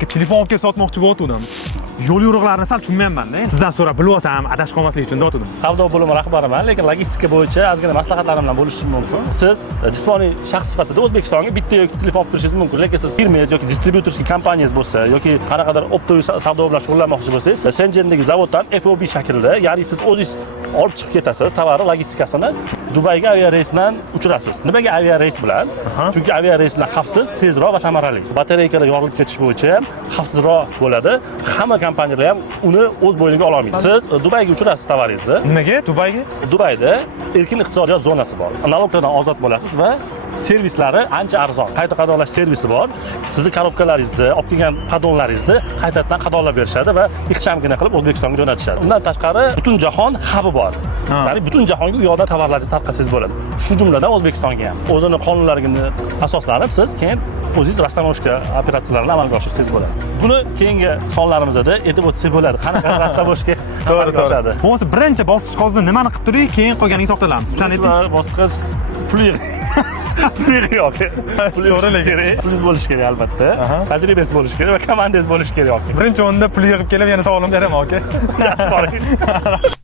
aka telefon olib kelib sotmoqchi bo'layotgandim. Yo'l yo'riqlarini sal tushunmayapman-da. Sizdan so'rab bilib olsam, adashib qolmaslik uchun deyotgandim. Savdo bo'limi rahbariman, lekin logistika bo'yicha ozgina maslahatlarim bilan bo'lishim mumkin. Siz jismoniy shaxs sifatida O'zbekistonga bitta yoki telefon olib kirishingiz mumkin, lekin siz firmangiz yoki distributorskiy kompaniyangiz bo'lsa yoki qanaqadir optoviy savdo bilan shug'ullanmoqchi bo'lsangiz, Shenzhendagi zavoddan FOB shaklida, ya'ni siz o'zingiz olib chiqib ketasiz, tovarni logistikasini Dubayga aviareys bilan uchirasiz. Nimaga aviareys bilan? Chunki aviareys bilan xavfsiz, tezroq va samarali. Batareykalar yorilib ketish bo'yicha ham xavfsizroq bo'ladi. Hamma kompaniyalar ham uni o'z bo'yniga ola olmaydi. Siz Dubayga uchirasiz tovaringizni. Nimaga? Dubayga? Dubayda erkin iqtisodiyot zonasi bor. Налогlardan ozod bo'lasiz va servislari ancha arzon. Qayta qadolash servisi bor. Sizni korobkalaringizni, olib kelgan padonlaringizni qaytadan qadolab berishadi va ixchamgina qilib O'zbekistonga jo'natishadi. Undan tashqari butun jahon hubi bor. Ya'ni butun jahonga u yoqdan tovarlaringizni tarqatsangiz bo'ladi. Shu jumladan O'zbekistonga ham. O'zini qonunlariga asoslanib siz keyin o'zingiz rastamoshka operatsiyalarini amalga oshirsangiz bo'ladi. Buni keyingi sonlarimizda aytib o'tsak bo'ladi. Qanaqa rastamoshka amalga oshadi. Bo'lmasa birinchi bosqich hozir nimani qilib turing, keyin qolganingizni to'xtalamiz. Bosqich pul yo'q. Pul bo'lishi kerak albatta. Tajribasi bo'lishi kerak va komandangiz bo'lishi kerak. Birinchi o'rinda pul yig'ib kelib, yana savolim beraman, aka. Yaxshi boring.